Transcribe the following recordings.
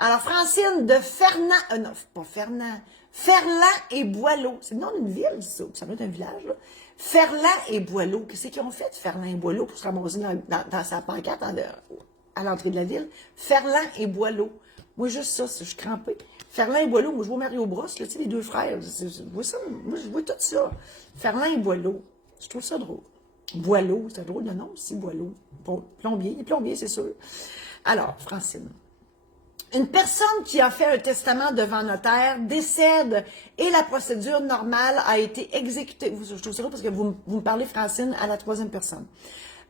Alors, Francine de Fernand, non, pas Fernand, Ferland et Boileau. C'est le nom d'une ville, ça doit être un village, là. Ferland et Boileau. Qu'est-ce qu'ils ont fait, Ferland et Boileau, pour se ramasser dans sa pancarte à l'entrée de la ville? Ferland et Boileau. Moi, juste ça, je suis crampée. Ferland et Boileau, moi, je vois Mario Bros, là, tu sais, les deux frères. Je vois ça, moi, je vois tout ça. Ferland et Boileau. Je trouve ça drôle. Boileau, c'est un drôle de nom aussi, Boileau. Bon, plombier, c'est sûr. Alors, Francine. Une personne qui a fait un testament devant notaire décède et la procédure normale a été exécutée. Je trouve ça drôle parce que vous me parlez, Francine, à la troisième personne.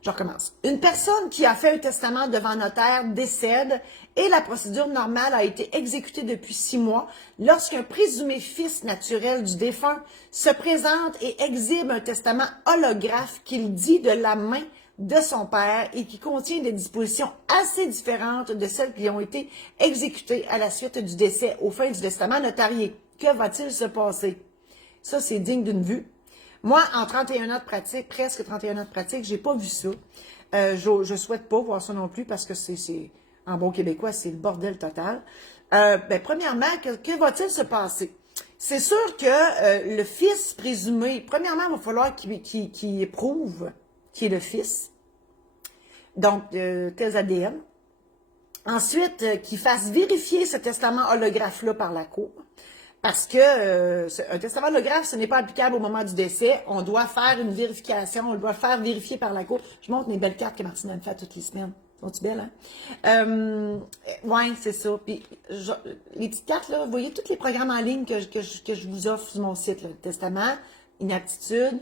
Je recommence. Une personne qui a fait un testament devant notaire décède et la procédure normale a été exécutée depuis 6 mois lorsqu'un présumé fils naturel du défunt se présente et exhibe un testament holographe qu'il dit de la main de son père et qui contient des dispositions assez différentes de celles qui ont été exécutées à la suite du décès aux fins du testament notarié. Que va-t-il se passer? Ça, c'est digne d'une vue. Moi, en 31 ans de pratique, presque 31 ans de pratique, j'ai pas vu ça. Je souhaite pas voir ça non plus parce que c'est en bon québécois, c'est le bordel total. Premièrement, que va-t-il se passer? C'est sûr que le fils présumé, premièrement, il va falloir qu'il éprouve qui est le fils, donc tels ADN. Ensuite, qu'il fasse vérifier ce testament holographe-là par la cour, parce que un testament holographe, ce n'est pas applicable au moment du décès. On doit faire une vérification, on doit faire vérifier par la cour. Je montre mes belles cartes que Martine me fait toutes les semaines. Sont-tu belles, hein? Oui, c'est ça. Puis, les petites cartes, là, vous voyez tous les programmes en ligne que je vous offre sur mon site, là. Le testament, inaptitude,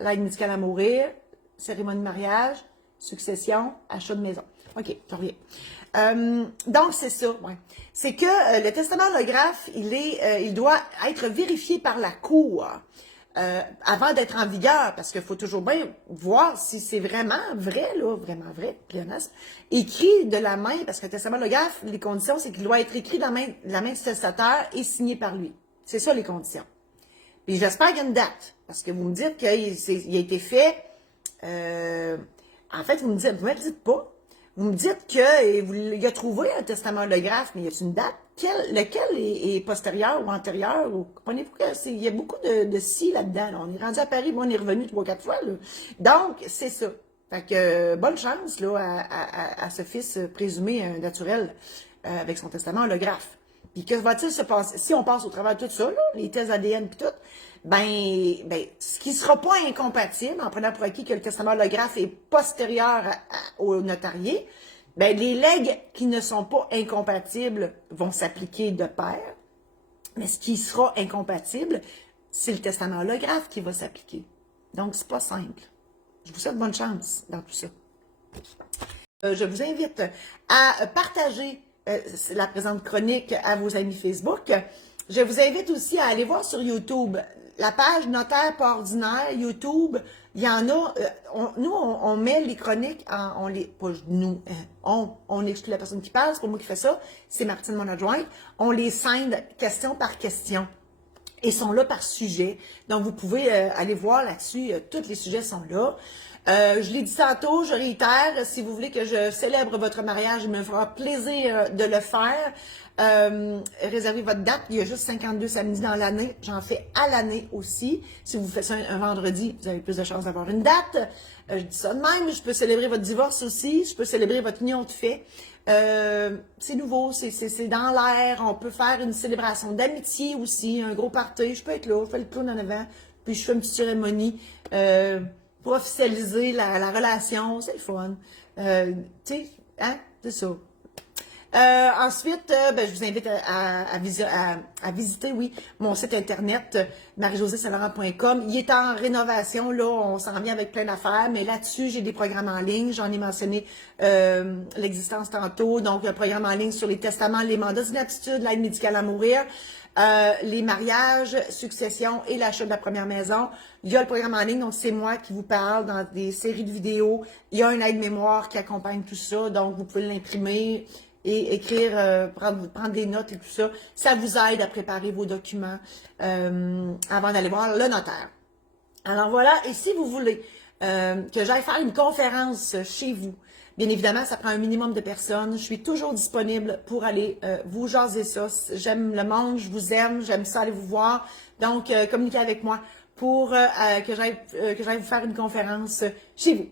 l'aide médicale à mourir, cérémonie de mariage, succession, achat de maison. OK, je reviens. Donc, c'est ça, ouais. C'est que le testament holographe, il doit être vérifié par la cour avant d'être en vigueur, parce qu'il faut toujours bien voir si c'est vraiment vrai, là, vraiment vrai, pléonasme, écrit de la main, parce que le testament holographe, les conditions, c'est qu'il doit être écrit de la main du testateur et signé par lui. C'est ça, les conditions. Puis j'espère qu'il y a une date, parce que vous me dites qu'il a été fait, en fait, vous me me le dites pas. Vous me dites qu'il a trouvé un testament holographe, mais il y a une date? Lequel est postérieur ou antérieur? Comprenez-vous qu'il y a beaucoup de si là-dedans. Là. On est rendu à Paris, bon, on est revenu 3-4 fois. Là. Donc, c'est ça. Fait que bonne chance là, à ce fils présumé naturel avec son testament holographe. Puis que va-t-il se passer? Si on passe au travers de tout ça, là, les tests ADN et tout, ce qui ne sera pas incompatible, en prenant pour acquis que le testament holographe est postérieur au notarié, les legs qui ne sont pas incompatibles vont s'appliquer de pair, mais ce qui sera incompatible, c'est le testament holographe qui va s'appliquer. Donc, c'est pas simple. Je vous souhaite bonne chance dans tout ça. Je vous invite à partager la présente chronique à vos amis Facebook. Je vous invite aussi à aller voir sur YouTube la page Notaire pas ordinaire, YouTube. Il y en a, on met les chroniques, on exclut la personne qui parle, c'est pas moi qui fais ça, c'est Martine, mon adjointe. On les scinde question par question. Et sont là par sujet. Donc, vous pouvez aller voir là-dessus. Tous les sujets sont là. Je l'ai dit tantôt, je réitère, si vous voulez que je célèbre votre mariage, il me fera plaisir de le faire. Réservez votre date. Il y a juste 52 samedis dans l'année. J'en fais à l'année aussi. Si vous faites ça un vendredi, vous avez plus de chances d'avoir une date. Je dis ça de même. Je peux célébrer votre divorce aussi. Je peux célébrer votre union de fait. C'est nouveau, c'est dans l'air. On peut faire une célébration d'amitié aussi, un gros party. Je peux être là, je fais le clown en avant, puis je fais une petite cérémonie pour officialiser la relation. C'est le fun. Tu sais, hein, c'est ça. Ensuite, je vous invite à visiter, oui, mon site internet, marijosésaint-laurent.com. Il est en rénovation, là, on s'en vient avec plein d'affaires, mais là-dessus, j'ai des programmes en ligne. J'en ai mentionné l'existence tantôt. Donc, un programme en ligne sur les testaments, les mandats d'inaptitude, l'aide médicale à mourir, les mariages, succession et l'achat de la première maison. Il y a le programme en ligne, donc c'est moi qui vous parle dans des séries de vidéos. Il y a une aide-mémoire qui accompagne tout ça, donc vous pouvez l'imprimer et écrire, prendre des notes et tout ça. Ça vous aide à préparer vos documents avant d'aller voir le notaire. Alors voilà, et si vous voulez que j'aille faire une conférence chez vous. Bien évidemment, ça prend un minimum de personnes. Je suis toujours disponible pour aller vous jaser ça. J'aime le monde, je vous aime, j'aime ça aller vous voir. Donc, communiquez avec moi pour que j'aille vous faire une conférence chez vous.